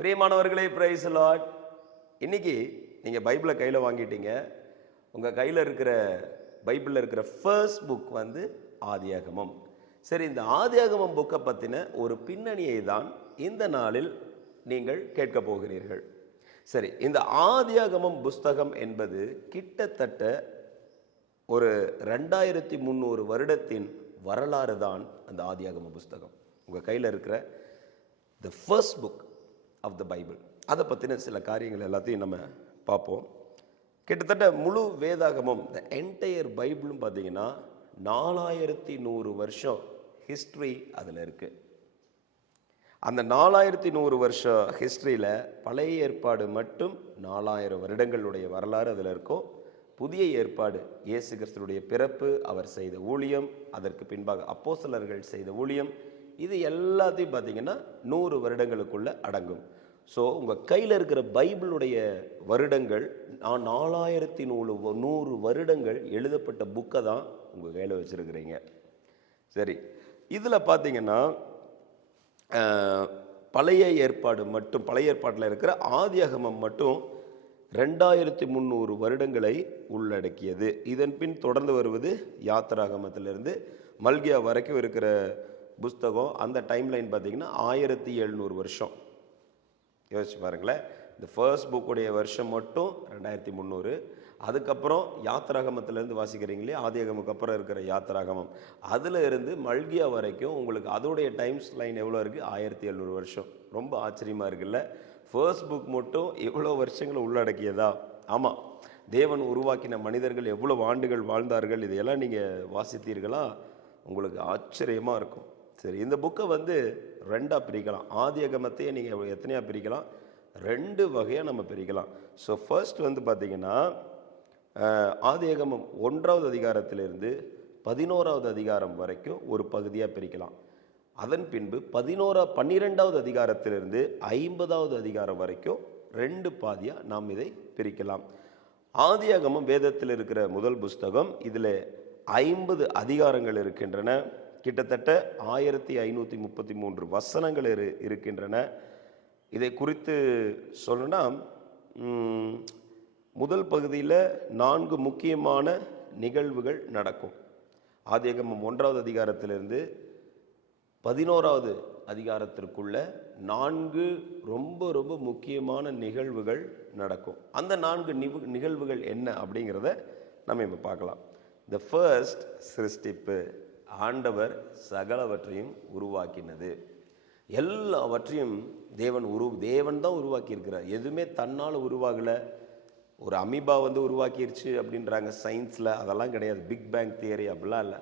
பிரியமானவர்களே, price Lord. இன்னைக்கு நீங்க பைபிளை கையில வாங்கிட்டீங்க. உங்க கையில இருக்கிற பைபிள்ல இருக்கிற ஃபர்ஸ்ட் புக் வந்து ஆதியாகமம். சரி, இந்த ஆதியாகமம் புக்கை பத்தின ஒரு பின்னணியை தான் இந்த நாளில் நீங்கள் கேட்க போகிறீர்கள். சரி, இந்த ஆதியாகமம் புஸ்தகம் என்பது கிட்டத்தட்ட ஒரு 2300 வருடத்தின் வரலாறு தான் அந்த ஆதியாகம புஸ்தகம். உங்க கையில இருக்கிற the first book of the Bible, அதை பற்றின சில காரியங்கள் எல்லாத்தையும் நம்ம பார்ப்போம். கிட்டத்தட்ட முழு வேதாகமும், த என்டையர் பைபிளும் பார்த்தீங்கன்னா 4100 வருஷம் ஹிஸ்ட்ரி அதில் இருக்குது. அந்த 4100 வருஷம் ஹிஸ்ட்ரியில் பழைய ஏற்பாடு மட்டும் 4000 வருடங்களுடைய வரலாறு அதில் இருக்கும். புதிய ஏற்பாடு இயேசு கிறிஸ்துவுடைய பிறப்பு, அவர் செய்த ஊழியம், அதற்கு பின்பாக அப்போஸ்தலர்கள் செய்த ஊழியம், இது எல்லாத்தையும் பார்த்தீங்கன்னா 100 வருடங்களுக்குள்ள அடங்கும். ஸோ உங்கள் கையில் இருக்கிற பைபிளுடைய வருடங்கள் 4100 வருடங்கள் எழுதப்பட்ட புக்கை தான் உங்கள் கையில் வச்சுருக்கிறீங்க. சரி, இதில் பார்த்தீங்கன்னா பழைய ஏற்பாட்டில் இருக்கிற ஆதியாகமம் மட்டும் 2300 வருடங்களை உள்ளடக்கியது. இதன் பின் தொடர்ந்து வருவது யாத்திராகமத்திலிருந்து மல்கியா வரைக்கும் இருக்கிற புஸ்தகம். அந்த டைம்லைன் பார்த்தீங்கன்னா 1700 வருஷம். யோசிச்சு பாருங்களேன், இந்த ஃபர்ஸ்ட் புக்குடைய வருஷம் மட்டும் 2300. அதுக்கப்புறம் யாத்திராகமத்திலேருந்து வாசிக்கிறீங்களே, ஆதியாகமுக்கு அப்புறம் இருக்கிற யாத்திராகமம், அதில் இருந்து மல்கியா வரைக்கும் உங்களுக்கு அதோடைய டைம்ஸ் லைன் எவ்வளோ இருக்குது? 1700 வருஷம். ரொம்ப ஆச்சரியமாக இருக்குல்ல? ஃபர்ஸ்ட் புக் மட்டும் எவ்வளோ வருஷங்களை உள்ளடக்கியதா? ஆமாம், தேவன் உருவாக்கின மனிதர்கள் எவ்வளோ ஆண்டுகள் வாழ்ந்தார்கள், இதையெல்லாம் நீங்கள் வாசித்தீர்களா? உங்களுக்கு ஆச்சரியமாக இருக்கும். சரி, இந்த புக்கை வந்து ரெண்டாக பிரிக்கலாம். ஆதியாகமத்தையே நீங்கள் எத்தனையாக பிரிக்கலாம்? 2 வகையாக நம்ம பிரிக்கலாம். ஸோ ஃபர்ஸ்ட் வந்து பார்த்தீங்கன்னா ஆதியாகமம் 1வது அதிகாரத்திலிருந்து 11வது அதிகாரம் வரைக்கும் ஒரு பகுதியாக பிரிக்கலாம். அதன் பின்பு 12வது அதிகாரத்திலிருந்து 50வது அதிகாரம் வரைக்கும் 2 பாதியாக நாம் இதை பிரிக்கலாம். ஆதியாகமம் வேதத்தில் இருக்கிற முதல் புஸ்தகம். இதில் 50 அதிகாரங்கள் இருக்கின்றன. கிட்டத்தட்ட 1533 வசனங்கள் இருக்கின்றன. இதை குறித்து சொல்லணும்னா, முதல் பகுதியில் 4 முக்கியமான நிகழ்வுகள் நடக்கும். ஆதியாகமம் 1வது அதிகாரத்திலிருந்து 11வது அதிகாரத்திற்குள்ள 4 ரொம்ப ரொம்ப முக்கியமான நிகழ்வுகள் நடக்கும். அந்த 4 நிகழ்வுகள் என்ன அப்படிங்கிறத நம்ம இப்போ பார்க்கலாம். த ஃபர்ஸ்ட், சிருஷ்டிப்பு. ஆண்டவர் சகலவற்றையும் உருவாக்கினது. எல்லாவற்றையும் தேவன் தான் உருவாக்கி இருக்கிறார். எதுவுமே தன்னால் உருவாகலை. ஒரு அமீபா வந்து உருவாக்கிருச்சு அப்படின்றாங்க சயின்ஸில், அதெல்லாம் கிடையாது. பிக் பேங் தியரி அப்படிலாம் இல்லை.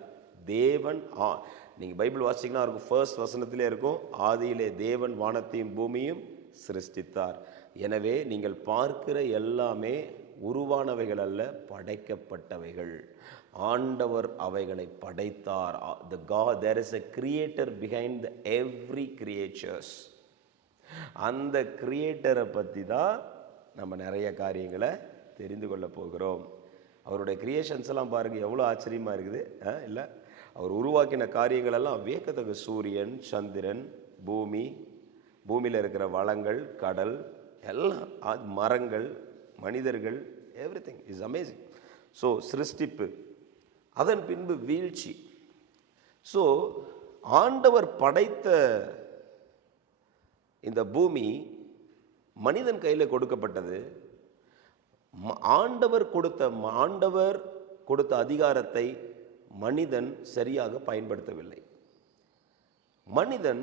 தேவன், நீங்கள் பைபிள் வாசிங்கன்னா இருக்கும், ஃபர்ஸ்ட் வசனத்திலே இருக்கும், ஆதியிலே தேவன் வானத்தையும் பூமியும் சிருஷ்டித்தார். எனவே நீங்கள் பார்க்கிற எல்லாமே உருவானவைகள் அல்ல, படைக்கப்பட்டவைகள். ஆண்டவர் அவைகளை படைத்தார். There is a creator behind every creatures. அந்த கிரியேட்டரை பற்றி தான் நம்ம நிறைய காரியங்களை தெரிந்து கொள்ள போகிறோம். அவருடைய கிரியேஷன்ஸ் எல்லாம் பாருங்கள், எவ்வளோ ஆச்சரியமாக இருக்குது இல்லை? அவர் உருவாக்கின காரியங்கள் எல்லாம் வியக்கத்தக்க. சூரியன், சந்திரன், பூமியில் இருக்கிற வளங்கள், கடல், எல்லாம், மரங்கள், மனிதர்கள், எவ்ரிதிங் இஸ் அமேசிங். ஸோ சிருஷ்டிப்பு, அதன் பின்பு வீழ்ச்சி. ஸோ ஆண்டவர் படைத்த இந்த பூமி மனிதன் கையில் கொடுக்கப்பட்டது. ஆண்டவர் கொடுத்த அதிகாரத்தை மனிதன் சரியாக பயன்படுத்தவில்லை. மனிதன்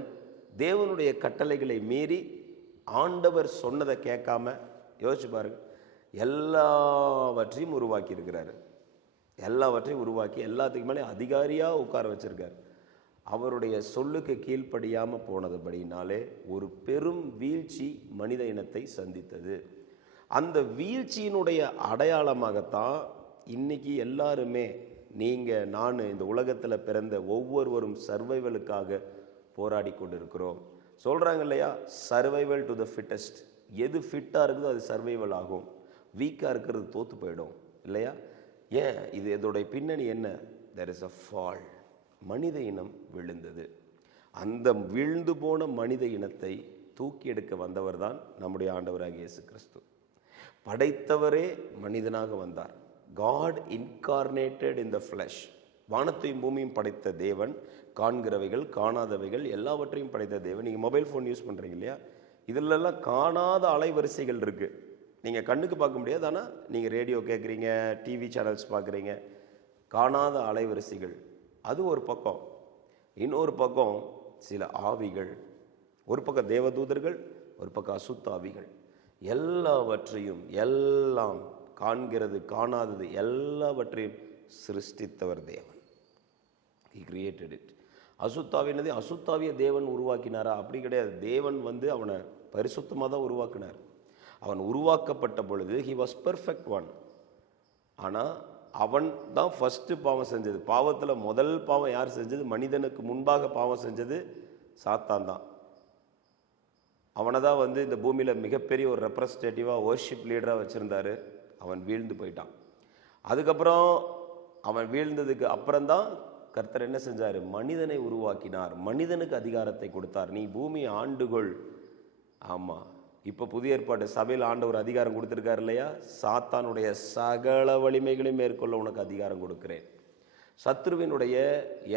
தேவனுடைய கட்டளைகளை மீறி ஆண்டவர் சொன்னதை கேட்காம, யோசிச்சு பாருங்க, எல்லாவற்றையும் உருவாக்கி இருக்கிறாரு. எல்லாவற்றையும் உருவாக்கி எல்லாத்துக்கு மேலே அதிகாரியாக உட்கார வச்சிருக்காரு. அவருடைய சொல்லுக்கு கீழ்ப்படியாமல் போனதுபடினாலே ஒரு பெரும் வீழ்ச்சி மனித இனத்தை சந்தித்தது. அந்த வீழ்ச்சியினுடைய அடையாளமாகத்தான் இன்னைக்கு எல்லாருமே, நீங்கள், நான், இந்த உலகத்தில் பிறந்த ஒவ்வொருவரும் சர்வைவலுக்காக போராடி கொண்டிருக்கிறோம். சொல்கிறாங்க இல்லையா, சர்வைவல் டு த ஃபிட்டஸ்ட். எது ஃபிட்டாக இருக்குதோ அது சர்வைவல் ஆகும், வீக்காக இருக்கிறது தோற்று போயிடும் இல்லையா? ஏன்? இதோடைய பின்னணி என்ன? there is a fall. மனித இனம் விழுந்தது. அந்த விழுந்து போன மனித இனத்தை தூக்கி எடுக்க வந்தவர் தான் நம்முடைய ஆண்டவராகிய இயேசு கிறிஸ்து. படைத்தவரே மனிதனாக வந்தார். God incarnated in the flesh. வானத்தையும் பூமியும் படைத்த தேவன், காண்கிறவைகள் காணாதவைகள் எல்லாவற்றையும் படைத்த தேவன். நீங்கள் மொபைல் ஃபோன் யூஸ் பண்ணுறீங்க இல்லையா, இதிலெல்லாம் காணாத அலைவரிசைகள் இருக்குது. நீங்கள் கண்ணுக்கு பார்க்க முடியாது, ஆனால் நீங்கள் ரேடியோ கேட்குறீங்க, டிவி சேனல்ஸ் பார்க்குறீங்க, காணாத அலைவரிசைகள். அது ஒரு பக்கம். இன்னொரு பக்கம் சில ஆவிகள், ஒரு பக்கம் தேவதூதர்கள், ஒரு பக்கம் அசுத்த ஆவிகள். எல்லாவற்றையும், எல்லாம் காண்கிறது காணாதது எல்லாவற்றையும் சிருஷ்டித்தவர் தேவன். He created it. அசுத்தாவினதே அசுத்தாவிய தேவன் உருவாக்கினாரா? அப்படி கிடையாது. தேவன் அவனை பரிசுத்தமாக தான் உருவாக்கினார். அவன் உருவாக்கப்பட்ட பொழுது he was perfect one. ஆனால் அவன் தான் ஃபஸ்ட்டு பாவம் செஞ்சது. பாவத்தில் முதல் பாவம் யார் செஞ்சது? மனிதனுக்கு முன்பாக பாவம் செஞ்சது சாத்தான் தான். அவனை தான் இந்த பூமியில் மிகப்பெரிய ஒரு ரெப்ரஸன்டேட்டிவாக வர்ஷிப் லீடராக வச்சுருந்தாரு. அவன் வீழ்ந்து போயிட்டான். அதுக்கப்புறம் அவன் வீழ்ந்ததுக்கு அப்புறம்தான் கர்த்தர் என்ன செஞ்சார்? மனிதனை உருவாக்கினார், மனிதனுக்கு அதிகாரத்தை கொடுத்தார். நீ பூமியை ஆண்டுகொள். ஆமாம், இப்போ புதிய ஏற்பாடு சபையில் ஆண்டவர் அதிகாரம் கொடுத்துருக்காரு இல்லையா? சாத்தானுடைய சகல வலிமைகளையும் மேற்கொள்ள உனக்கு அதிகாரம் கொடுக்கிறேன். சத்ருவினுடைய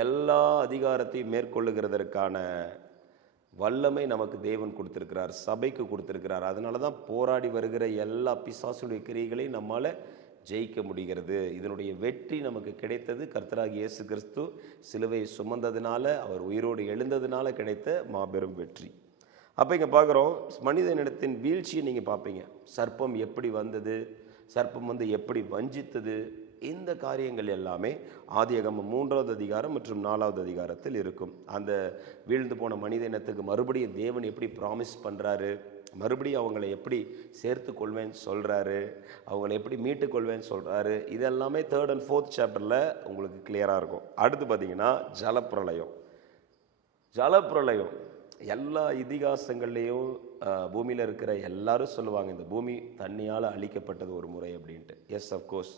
எல்லா அதிகாரத்தையும் மேற்கொள்ளுகிறதற்கான வல்லமை நமக்கு தேவன் கொடுத்திருக்கிறார், சபைக்கு கொடுத்திருக்கிறார். அதனால தான் போராடி வருகிற எல்லா பிசாசுடைய கிரியைகளையும் நம்மால் ஜெயிக்க முடிகிறது. இதனுடைய வெற்றி நமக்கு கிடைத்தது கர்த்தராகிய இயேசு கிறிஸ்து சிலுவை சுமந்ததுனால, அவர் உயிரோடு எழுந்ததுனால கிடைத்த மாபெரும் வெற்றி. அப்போ இங்கே பார்க்குறோம், மனிதனிடத்தின் வீழ்ச்சியை நீங்கள் பார்ப்பீங்க. சர்ப்பம் எப்படி வந்தது, சர்ப்பம் எப்படி வஞ்சித்தது, இந்த காரியங்கள் எல்லாமே ஆதியாகமம் 3வது அதிகாரம் மற்றும் 4வது அதிகாரத்தில் இருக்கும். அந்த வீழ்ந்து போன மனித இனத்துக்கு மறுபடியும் தேவன் எப்படி ப்ராமிஸ் பண்ணுறாரு, மறுபடியும் அவங்களை எப்படி சேர்த்து கொள்வேன்னு சொல்கிறாரு, அவங்களை எப்படி மீட்டு கொள்வேன்னு சொல்கிறாரு. இதெல்லாமே 3rd and 4th சாப்டரில் உங்களுக்கு கிளியராக இருக்கும். அடுத்து பார்த்தீங்கன்னா ஜலப்பிரளயம். ஜலப்பிரளயம் எல்லா இதிகாசங்கள்லேயும் பூமியில் இருக்கிற எல்லாரும் சொல்லுவாங்க, இந்த பூமி தண்ணியால் அழிக்கப்பட்டது ஒரு முறை அப்படின்ட்டு. எஸ், அஃப்கோர்ஸ்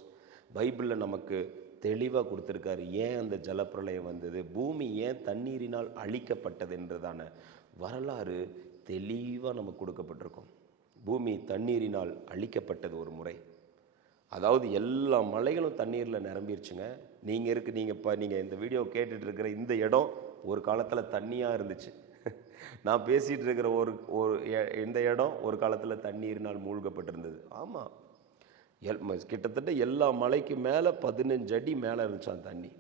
பைபிளில் நமக்கு தெளிவாக கொடுத்துருக்காரு ஏன் அந்த ஜலப்பிரளயம் வந்தது, பூமி ஏன் தண்ணீரினால் அழிக்கப்பட்டது என்றதான வரலாறு தெளிவாக நமக்கு கொடுக்கப்பட்டிருக்கும். பூமி தண்ணீரினால் அழிக்கப்பட்டது ஒரு முறை. அதாவது எல்லா மலைகளும் தண்ணீரில் நிரம்பிடுச்சுங்க. நீங்கள் இந்த வீடியோ கேட்டுட்டு இருக்கிற இந்த இடம் ஒரு காலத்தில் தண்ணியாக இருந்துச்சு. நான் பேசிகிட்டு இருக்கிற இந்த இடம் ஒரு காலத்தில் தண்ணீரினால் மூழ்கப்பட்டிருந்தது. ஆமாம், கிட்டத்தட்ட எல்லா மலைக்கு மேலே 15 அடி மேலே இருந்துச்சான் தண்ணி.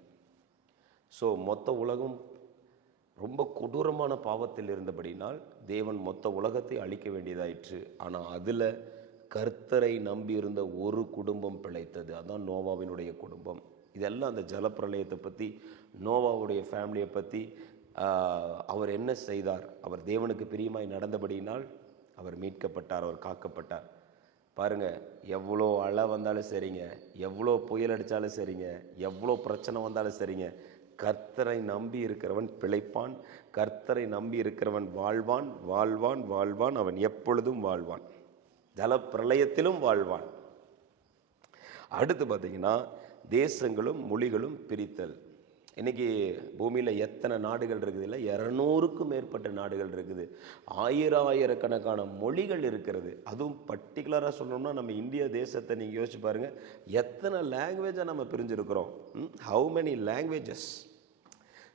ஸோ மொத்த உலகம் ரொம்ப கொடூரமான பாவத்தில் இருந்தபடினால் தேவன் மொத்த உலகத்தை அழிக்க வேண்டியதாயிற்று. ஆனால் அதில் கர்த்தரை நம்பி இருந்த ஒரு குடும்பம் பிழைத்தது. அதுதான் நோவாவினுடைய குடும்பம். இதெல்லாம் அந்த ஜலப்பிரளயத்தை பற்றி, நோவாவுடைய ஃபேமிலியை பற்றி, அவர் என்ன செய்தார், அவர் தேவனுக்கு பிரியமாய் நடந்தபடியினால் அவர் மீட்கப்பட்டார், அவர் காக்கப்பட்டார். பாருங்கள், எவ்வளோ அலை வந்தாலும் சரிங்க, எவ்வளோ புயல் அடித்தாலும் சரிங்க, எவ்வளோ பிரச்சனை வந்தாலும் சரிங்க, கர்த்தரை நம்பி இருக்கிறவன் பிழைப்பான், கர்த்தரை நம்பி இருக்கிறவன் வாழ்வான், வாழ்வான், வாழ்வான், அவன் எப்பொழுதும் வாழ்வான், ஜலப்பிரளயத்திலும் வாழ்வான். அடுத்து பார்த்தீங்கன்னா தேசங்களும் மொழிகளும் பிரித்தல். இன்றைக்கி பூமியில் எத்தனை நாடுகள் இருக்குது? இல்லை, 200க்கும் மேற்பட்ட நாடுகள் இருக்குது. ஆயிரக்கணக்கான மொழிகள் இருக்கிறது. அதுவும் பர்டிகுலராக சொல்லணும்னா நம்ம இந்தியா தேசத்தை நீங்கள் யோசிச்சு பாருங்கள், எத்தனை லாங்குவேஜை நம்ம பிரிஞ்சிருக்கிறோம். How many languages.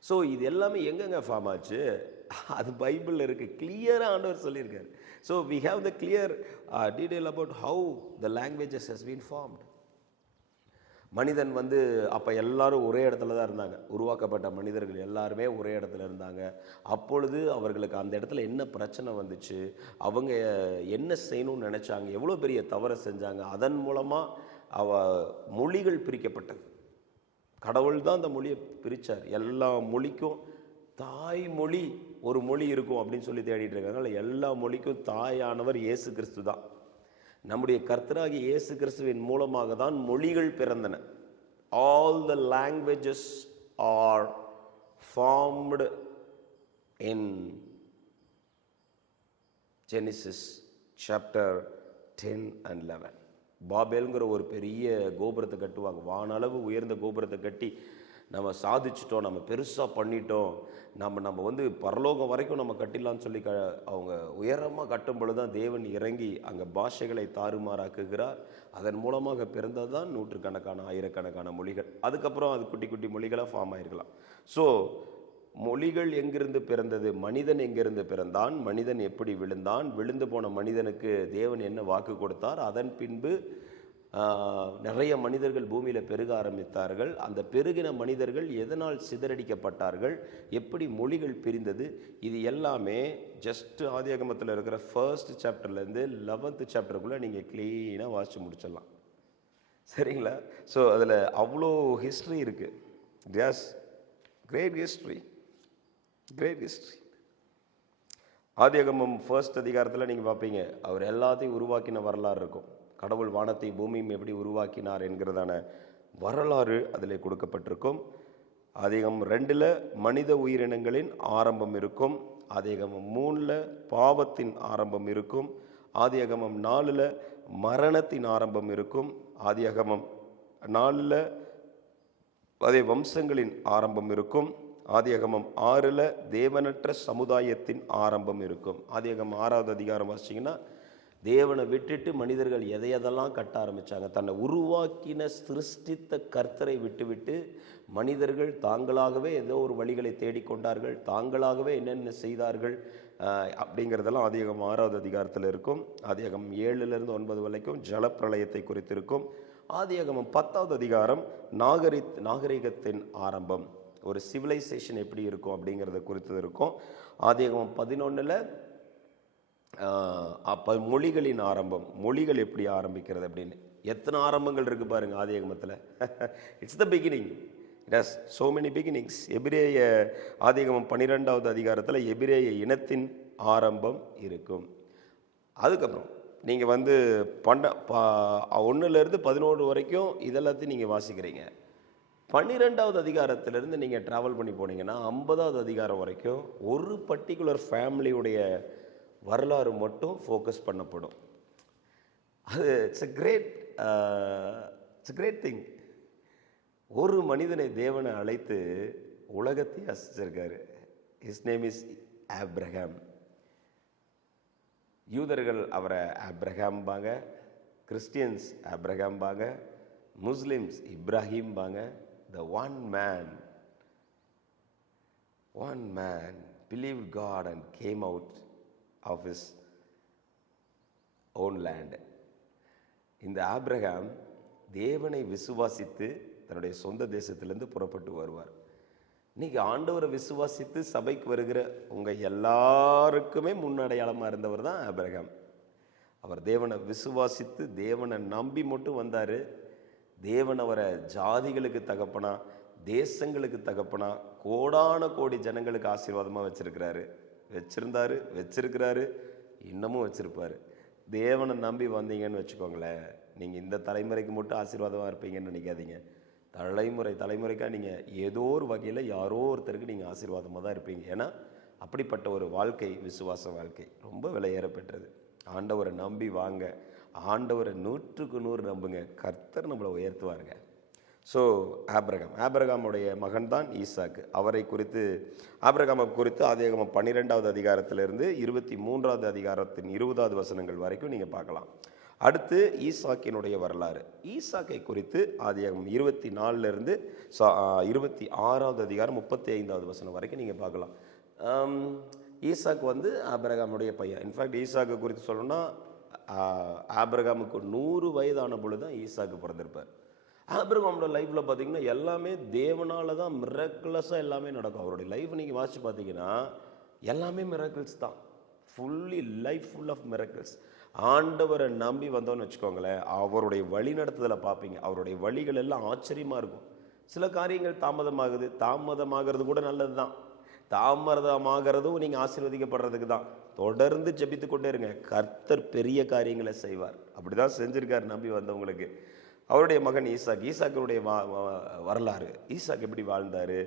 ஸோ இது எல்லாமே எங்கெங்கே ஃபார்ம் ஆச்சு? அது பைபிளில் இருக்குது, கிளியராக ஆண்டவர் சொல்லியிருக்காரு. So we have the clear detail about how the languages has been formed. மனிதன் அப்போ எல்லாரும் ஒரே இடத்துல தான் இருந்தாங்க. உருவாக்கப்பட்ட மனிதர்கள் எல்லாருமே ஒரே இடத்துல இருந்தாங்க. அப்பொழுது அவர்களுக்கு அந்த இடத்துல என்ன பிரச்சனை வந்துச்சு, அவங்க என்ன செய்யணும்னு நினச்சாங்க, எவ்வளோ பெரிய தவறை செஞ்சாங்க, அதன் மூலமாக மொழிகள் பிரிக்கப்பட்டது. கடவுள் தான் அந்த மொழியை பிரித்தார். எல்லா மொழிக்கும் தாய்மொழி ஒரு மொழி இருக்கும் அப்படின்னு சொல்லி தேடிட்டு இருக்காங்க. எல்லா மொழிக்கும் தாயானவர் இயேசு கிறிஸ்து தான். நம்முடைய கர்த்தராகிய இயேசு கிறிஸ்துவின் மூலமாக தான் மொழிகள் பிறந்தன. All the languages are formed in Genesis chapter 10 and 11. பாபேலுங்கிற ஒரு பெரிய கோபுரத்தை கட்டுவாங்க, வானளவு உயர்ந்த கோபுரத்தை கட்டி நம்ம சாதிச்சிட்டோம், நம்ம பெருசாக பண்ணிட்டோம், நம்ம வந்து பரலோகம் வரைக்கும் நம்ம கட்டிடலான்னு சொல்லி அவங்க உயரமாக கட்டும் பொழுது தான் தேவன் இறங்கி அங்கே பாஷைகளை தாறுமாறாக்குகிறார். அதன் மூலமாக பிறந்தது தான் நூற்றுக்கணக்கான ஆயிரக்கணக்கான மொழிகள். அதுக்கப்புறம் அது குட்டி குட்டி மொழிகளாக ஃபார்ம் ஆகிருக்கலாம். ஸோ மொழிகள் எங்கிருந்து பிறந்தது? மனிதன் எங்கிருந்து பிறந்தான்? மனிதன் எப்படி விழுந்தான்? விழுந்து போன மனிதனுக்கு தேவன் என்ன வாக்கு கொடுத்தார்? அதன் பின்பு நிறைய மனிதர்கள் பூமியில் பெருக ஆரம்பித்தார்கள். அந்த பெருகின மனிதர்கள் எதனால் சிதறடிக்கப்பட்டார்கள்? எப்படி மொழிகள் பிரிந்தது? இது எல்லாமே ஜஸ்ட் ஆதியாகமத்தில் இருக்கிற ஃபர்ஸ்ட் சாப்டர்லேருந்து 11th சாப்டருக்குள்ளே நீங்கள் க்ளீனாக வாசித்து முடிச்சிடலாம். சரிங்களா? ஸோ அதில் அவ்வளோ ஹிஸ்ட்ரி இருக்குது. Yes, great history, great history. ஆதியாகமம் ஃபர்ஸ்ட் அதிகாரத்தில் நீங்கள் பார்ப்பீங்க, அவர் எல்லாத்தையும் உருவாக்கின வரலாறு இருக்கும். கடவுள் வானத்தை பூமியும் எப்படி உருவாக்கினார் என்கிறதான வரலாறு அதில் கொடுக்கப்பட்டிருக்கும். ஆதியாகமம் 2ல் மனித உயிரினங்களின் ஆரம்பம் இருக்கும். ஆதியாகமம் 3ல் பாவத்தின் ஆரம்பம் இருக்கும். ஆதியாகமம் 4ல் மரணத்தின் ஆரம்பம் இருக்கும். ஆதியாகமம் 4ல் அதே வம்சங்களின் ஆரம்பம் இருக்கும். ஆதியாகமம் 6ல் தேவனற்ற சமுதாயத்தின் ஆரம்பம் இருக்கும். ஆதியாகமம் 6வது அதிகாரம் வாசிச்சிங்கன்னா, தேவனை விட்டுட்டு மனிதர்கள் எதையெல்லாம் கட்ட ஆரம்பித்தாங்க. தன்னை உருவாக்கின சிருஷ்டித்த கர்த்தரை விட்டுவிட்டு மனிதர்கள் தாங்களாகவே ஏதோ ஒரு வழிகளை தேடிக்கொண்டார்கள், தாங்களாகவே என்னென்ன செய்தார்கள் அப்படிங்கிறதெல்லாம் ஆதியாகமம் 6வது அதிகாரத்தில் இருக்கும். ஆதியாகமம் 7லிருந்து 9 வரைக்கும் ஜலப்பிரளயத்தை குறித்திருக்கும். ஆதியாகமம் 10வது அதிகாரம் நாகரிகத்தின் ஆரம்பம், ஒரு சிவிலைசேஷன் எப்படி இருக்கும் அப்படிங்கிறத குறித்து இருக்கும். ஆதியாகமம் 11ல் மொழிகளின் ஆரம்பம், மொழிகள் எப்படி ஆரம்பிக்கிறது அப்படின்னு. எத்தனை ஆரம்பங்கள் இருக்கு பாருங்க ஆதியாகமத்தில். It's the beginning. It has so many beginnings. எபிரேய ஆதியாகமம் 12வது அதிகாரத்தில் எபிரேய இனத்தின் ஆரம்பம் இருக்கும். அதுக்கப்புறம் நீங்கள் வந்து 1லேருந்து 11 வரைக்கும் இதெல்லாத்தையும் நீங்கள் வாசிக்கிறீங்க. 12வது அதிகாரத்திலிருந்து நீங்கள் ட்ராவல் பண்ணி போனீங்கன்னா 50வது அதிகாரம் வரைக்கும் ஒரு பர்டிகுலர் ஃபேமிலியுடைய வரலாறு மட்டும் ஃபோக்கஸ் பண்ணப்படும். அது இட்ஸ் a great thing. ஒரு மனிதனை தேவனை அழைத்து உலகத்தை அசிச்சிருக்காரு. His name is Abraham. யூதர்கள் அவரை ஆப்ரஹாம் பாங்க, கிறிஸ்டியன்ஸ் ஆப்ரஹாம் பாங்க, முஸ்லிம்ஸ் இப்ராஹிம் பாங்க. The one man believed God and came out of his own land. இந்த ஆப்ரஹாம் தேவனை விசுவாசித்து தன்னுடைய சொந்த தேசத்திலிருந்து புறப்பட்டு வருவார். இன்னைக்கு ஆண்டவரை விசுவாசித்து சபைக்கு வருகிற உங்கள் எல்லாருக்குமே முன்னடையாளமாக இருந்தவர் தான் ஆப்ரஹாம். அவர் தேவனை விசுவாசித்து தேவனை நம்பி மட்டும் வந்தார். தேவன் அவரை ஜாதிகளுக்கு தகப்பனா, தேசங்களுக்கு தகப்பனா, கோடான கோடி ஜனங்களுக்கு ஆசீர்வாதமாக வச்சிருக்கிறாரு, இன்னமும் வச்சிருப்பார். தேவனை நம்பி வந்தீங்கன்னு வச்சுக்கோங்களேன், நீங்கள் இந்த தலைமுறைக்கு மட்டும் ஆசீர்வாதமாக இருப்பீங்கன்னு நினைக்காதீங்க. தலைமுறைக்காக நீங்கள் ஏதோ ஒரு வகையில் யாரோ ஒருத்தருக்கு நீங்கள் ஆசீர்வாதமாக தான் இருப்பீங்க. ஏன்னா அப்படிப்பட்ட ஒரு வாழ்க்கை, விசுவாச வாழ்க்கை ரொம்ப விலையேற பெற்றது. ஆண்டவரை நம்பி வாங்க, ஆண்டவரை 100க்கு 100 நம்புங்க, கர்த்தர் நம்மளை உயர்த்துவாருங்க. ஸோ ஆபிரகாமுடைய மகன் தான் ஈசாக்கு. ஆபிரகாமை குறித்து ஆதியாகமம் 12வது அதிகாரத்திலிருந்து 23வது அதிகாரத்தின் 20வது வசனங்கள் வரைக்கும் நீங்கள் பார்க்கலாம். அடுத்து ஈசாக்கினுடைய வரலாறு. ஈசாக்கை குறித்து ஆதியாகமம் 24லிருந்து 26வது அதிகாரம் 35வது வசனம் வரைக்கும் நீங்கள் பார்க்கலாம். ஈசாக்கு வந்து ஆபிரகாமுடைய பையன். இன்ஃபேக்ட் ஈசாக்கு குறித்து சொல்லணும்னா ஆபிரகாமுக்கு 100 வயதான பொழுது தான் ஈசாக்கு பிறந்திருப்பார். ஆபிரகாமோட லைஃப்பில் பார்த்தீங்கன்னா எல்லாமே தேவனால தான், மிராக்கிளஸாக எல்லாமே நடக்கும். அவருடைய லைஃப் நீங்கள் வாசித்து பார்த்தீங்கன்னா எல்லாமே மிராக்கிள்ஸ் தான். Life full of miracles. ஆண்டவரை நம்பி வந்தோன்னு வச்சுக்கோங்களேன், அவருடைய வழி நடத்துதலை பார்ப்பீங்க. அவருடைய வழிகள் எல்லாம் ஆச்சரியமாக இருக்கும். சில காரியங்கள் தாமதமாகிறது கூட நல்லது தான். தாமதமாகிறதும் நீங்கள் ஆசீர்வதிக்கப்படுறதுக்கு தான். தொடர்ந்து ஜெபித்து கொண்டே இருங்க, கர்த்தர் பெரிய காரியங்களை செய்வார். அப்படி தான் செஞ்சுருக்கார் நம்பி வந்தவங்களுக்கு. அவருடைய மகன் ஈசாக்குடைய வரலாறு. ஈசாக்கு எப்படி வாழ்ந்தார்,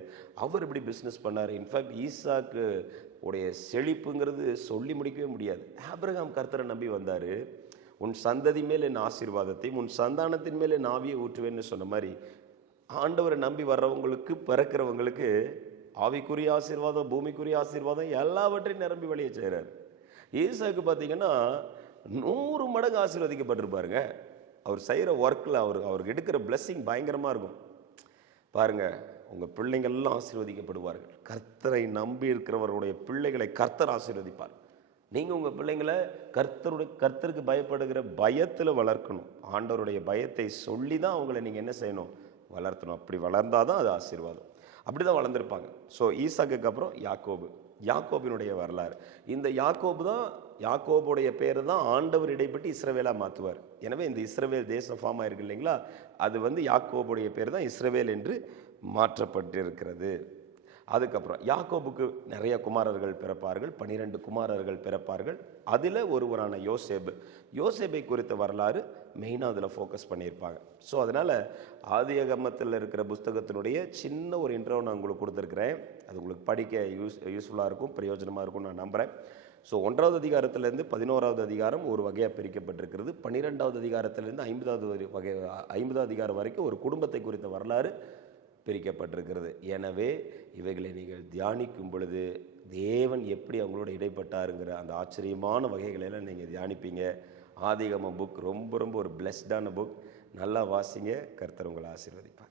அவர் எப்படி பிஸ்னஸ் பண்ணார். இன்ஃபேக்ட் ஈசாக்கு உடைய செழிப்புங்கிறது சொல்லி முடிக்கவே முடியாது. ஆபிரகாம் கர்த்தரை நம்பி வந்தார். உன் சந்ததி மேல் என் ஆசீர்வாதத்தையும் உன் சந்தானத்தின் மேல் என் ஆவியை ஊற்றுவேன்னு சொன்ன மாதிரி ஆண்டவரை நம்பி வர்றவங்களுக்கு, பிறக்கிறவங்களுக்கு ஆவிக்குரிய ஆசீர்வாதம், பூமிக்குரிய ஆசீர்வாதம் எல்லாவற்றையும் நிரம்பி வழிய செய்கிறார். ஈசாக்கு பார்த்தீங்கன்னா 100 மடங்கு ஆசீர்வதிக்கப்பட்டிருப்பாருங்க. அவர் செய்கிற ஒர்க்கில் அவருக்கு எடுக்கிற பிளெஸ்ஸிங் பயங்கரமாக இருக்கும். பாருங்க, உங்கள் பிள்ளைங்கள்லாம் ஆசீர்வதிக்கப்படுவார்கள். கர்த்தரை நம்பி இருக்கிறவருடைய பிள்ளைகளை கர்த்தர் ஆசீர்வதிப்பார். நீங்கள் உங்கள் பிள்ளைங்களை கர்த்தருக்கு பயப்படுகிற பயத்தில் வளர்க்கணும். ஆண்டவருடைய பயத்தை சொல்லி தான் அவங்கள நீங்கள் என்ன செய்யணும், வளர்த்தணும். அப்படி வளர்ந்தால் தான் அது ஆசீர்வாதம். அப்படி தான் வளர்ந்துருப்பாங்க. ஸோ ஈசாக்குக்கு அப்புறம் யாக்கோபு, யாக்கோபினுடைய வரலாறு. இந்த யாக்கோபுடைய பேர் தான் ஆண்டவர் இடைப்பட்டு இஸ்ரவேலாக மாற்றுவார். எனவே இந்த இஸ்ரவேல் தேசம் ஃபார்ம் ஆயிருக்கு இல்லைங்களா, அது யாக்கோபுடைய பேர் தான் இஸ்ரவேல் என்று மாற்றப்பட்டிருக்கிறது. அதுக்கப்புறம் யாக்கோபுக்கு நிறைய குமாரர்கள் பிறப்பார்கள், 12 குமாரர்கள் பிறப்பார்கள். அதில் ஒருவரான யோசேப்பை குறித்த வரலாறு மெயினாக அதில் ஃபோக்கஸ் பண்ணியிருப்பாங்க. ஸோ அதனால் ஆதியாகமத்தில் இருக்கிற புஸ்தகத்தினுடைய சின்ன ஒரு இன்ட்ரோ நான் உங்களுக்கு கொடுத்துருக்குறேன். அது உங்களுக்கு படிக்க யூஸ்ஃபுல்லாக இருக்கும், பிரயோஜனமாக இருக்கும் நான் நம்புகிறேன். ஸோ 1வது அதிகாரத்திலேருந்து 11வது அதிகாரம் ஒரு வகையாக பிரிக்கப்பட்டிருக்கிறது. 12வது அதிகாரத்திலேருந்து 50வது அதிகாரம் வரைக்கும் ஒரு குடும்பத்தை குறித்த வரலாறு பிரிக்கப்பட்டிருக்கிறது. எனவே இவைகளை நீங்கள் தியானிக்கும் பொழுது தேவன் எப்படி அவங்களோட இடைப்பட்டாருங்கிற அந்த ஆச்சரியமான வகைகளெல்லாம் நீங்கள் தியானிப்பீங்க. ஆதிகாமம் புக் ரொம்ப ரொம்ப ஒரு பிளெஸ்டான புக். நல்லா வாசிங்க. கர்த்தர் உங்களை ஆசீர்வதிப்பார்.